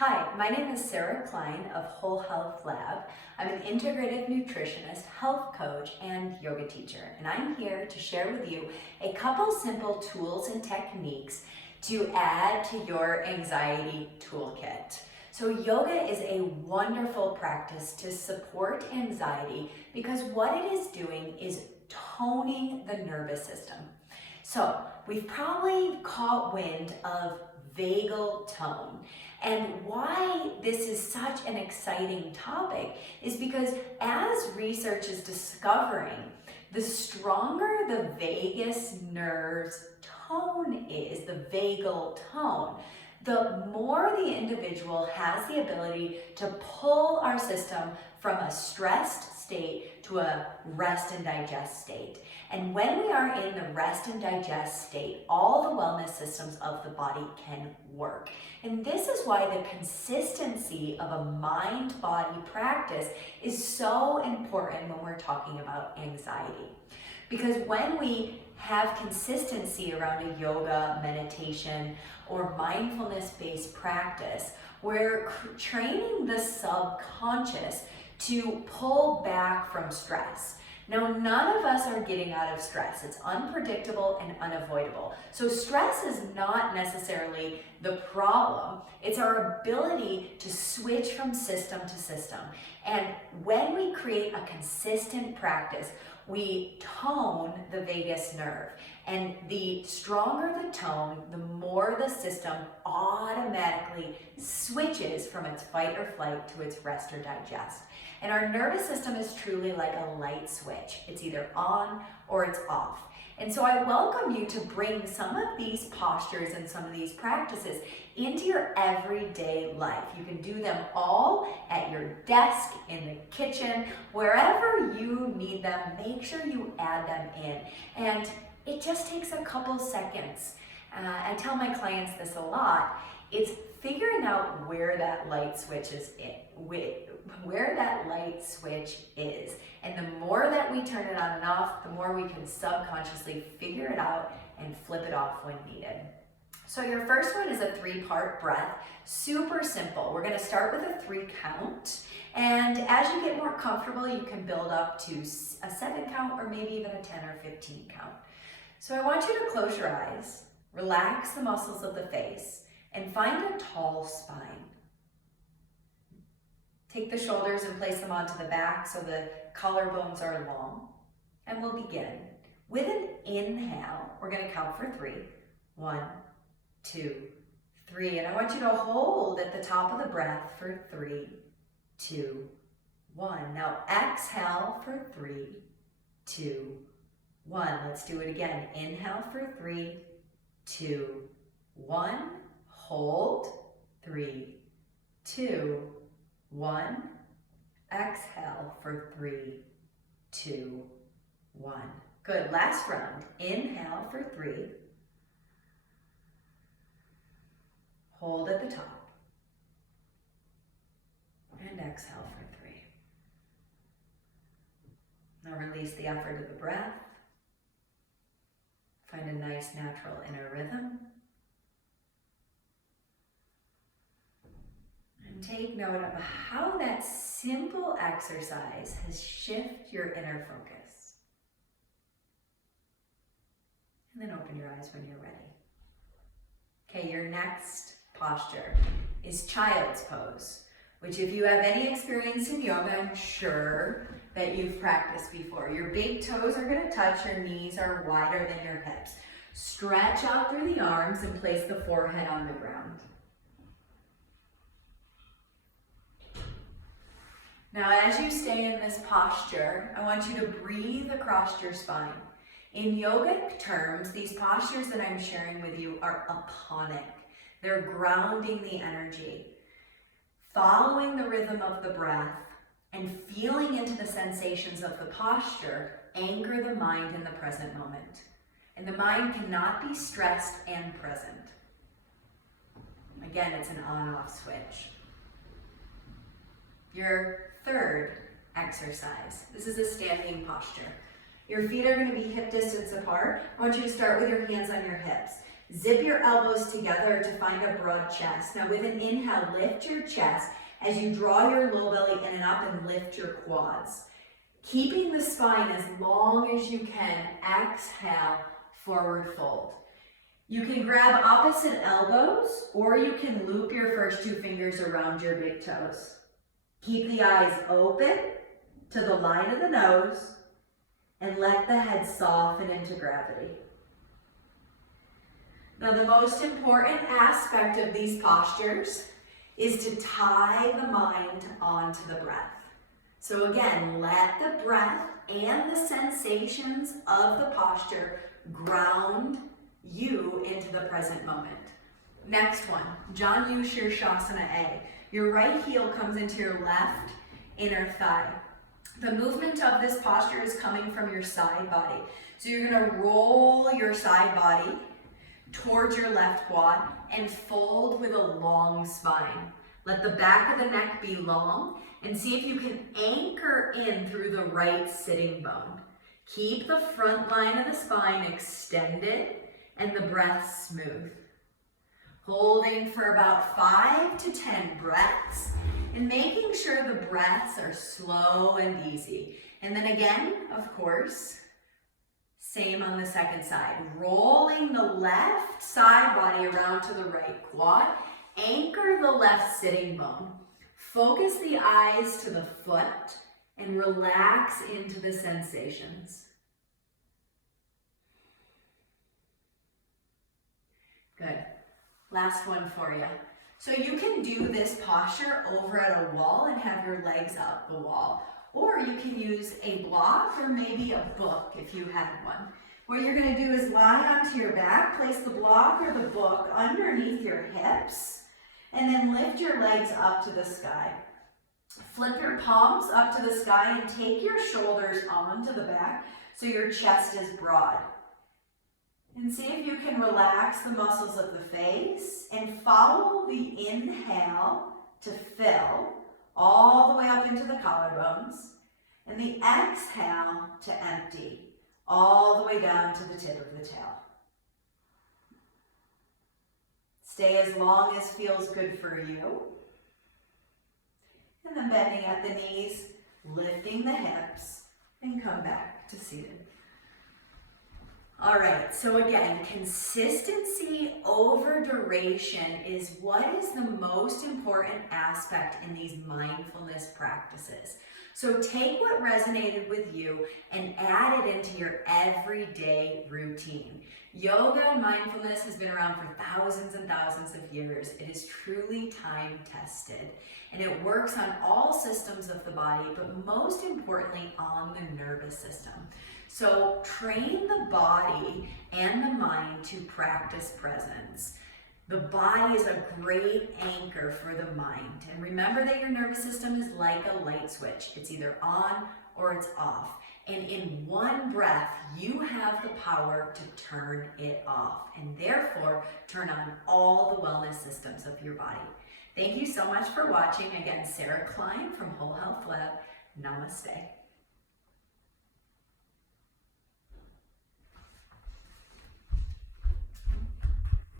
Hi, my name is Sarah Klein of Whole Health Lab. I'm an integrative nutritionist, health coach, and yoga teacher, and I'm here to share with you a couple simple tools and techniques to add to your anxiety toolkit. So yoga is a wonderful practice to support anxiety because what it is doing is toning the nervous system. So we've probably caught wind of vagal tone. And why this is such an exciting topic is because as research is discovering, the stronger the vagus nerve's tone is, the vagal tone, the more the individual has the ability to pull our system from a stressed state to a rest and digest state. And when we are in the rest and digest state, all the wellness systems of the body can work. And this is why the consistency of a mind-body practice is so important when we're talking about anxiety. Because when we have consistency around a yoga, meditation, or mindfulness-based practice, we're training the subconscious to pull back from stress. Now, none of us are getting out of stress. It's unpredictable and unavoidable. So stress is not necessarily the problem. It's our ability to switch from system to system. And when we create a consistent practice, we tone the vagus nerve. And the stronger the tone, the more the system automatically switches from its fight or flight to its rest or digest. And our nervous system is truly like a light switch. It's either on or it's off. And so I welcome you to bring some of these postures and some of these practices into your everyday life. You can do them all at your desk, in the kitchen, wherever you need them. Make sure you add them in. And it just takes a couple seconds. I tell my clients this a lot. It's figuring out where that light switch is where that light switch is. And the more that we turn it on and off, the more we can subconsciously figure it out and flip it off when needed. So your first one is a 3-part breath. Super simple. We're going to start with a 3 count. And as you get more comfortable, you can build up to a 7 count or maybe even a 10 or 15 count. So I want you to close your eyes, relax the muscles of the face, and find a tall spine. Take the shoulders and place them onto the back so the collarbones are long. And we'll begin. With an inhale, we're going to count for 3. 1, 2, 3. And I want you to hold at the top of the breath for 3, 2, 1. Now exhale for 3, 2, 1. Let's do it again. Inhale for 3, 2, 1. Hold. 3, 2, 1. Exhale for 3, 2, 1. Good. Last round. Inhale for 3. Hold at the top. And exhale for 3. Now release the effort of the breath. Find a nice natural inner rhythm. Take note of how that simple exercise has shifted your inner focus. And then open your eyes when you're ready. Okay, your next posture is child's pose, which if you have any experience in yoga, I'm sure that you've practiced before. Your big toes are going to touch, your knees are wider than your hips. Stretch out through the arms and place the forehead on the ground. Now, as you stay in this posture, I want you to breathe across your spine. In yogic terms, these postures that I'm sharing with you are aponic. They're grounding the energy, following the rhythm of the breath, and feeling into the sensations of the posture, anchor the mind in the present moment. And the mind cannot be stressed and present. Again, it's an on-off switch. Your third exercise. This is a standing posture. Your feet are going to be hip distance apart. I want you to start with your hands on your hips. Zip your elbows together to find a broad chest. Now with an inhale, lift your chest as you draw your low belly in and up and lift your quads. Keeping the spine as long as you can, exhale, forward fold. You can grab opposite elbows or you can loop your first two fingers around your big toes. Keep the eyes open to the line of the nose and let the head soften into gravity. Now the most important aspect of these postures is to tie the mind onto the breath. So again, let the breath and the sensations of the posture ground you into the present moment. Next one, Janu Shirshasana A. Your right heel comes into your left inner thigh. The movement of this posture is coming from your side body. So you're gonna roll your side body towards your left quad and fold with a long spine. Let the back of the neck be long and see if you can anchor in through the right sitting bone. Keep the front line of the spine extended and the breath smooth. Holding for about 5 to 10 breaths and making sure the breaths are slow and easy. And then again, of course, same on the second side. Rolling the left side body around to the right quad. Anchor the left sitting bone. Focus the eyes to the foot and relax into the sensations. Good. Last one for you. So you can do this posture over at a wall and have your legs up the wall. Or you can use a block or maybe a book if you had one. What you're going to do is lie onto your back, place the block or the book underneath your hips, and then lift your legs up to the sky. Flip your palms up to the sky and take your shoulders onto the back so your chest is broad. And see if you can relax the muscles of the face and follow the inhale to fill all the way up into the collarbones and the exhale to empty all the way down to the tip of the tail. Stay as long as feels good for you. And then bending at the knees, lifting the hips, and come back to seated. All right, so again, consistency over duration is what is the most important aspect in these mindfulness practices. So take what resonated with you and add it into your everyday routine. Yoga and mindfulness has been around for thousands and thousands of years. It is truly time tested, and it works on all systems of the body, but most importantly on the nervous system. So train the body and the mind to practice presence. The body is a great anchor for the mind. And remember that your nervous system is like a light switch. It's either on or it's off. And in one breath, you have the power to turn it off and therefore turn on all the wellness systems of your body. Thank you so much for watching. Again, Sarah Klein from Whole Health Lab. Namaste.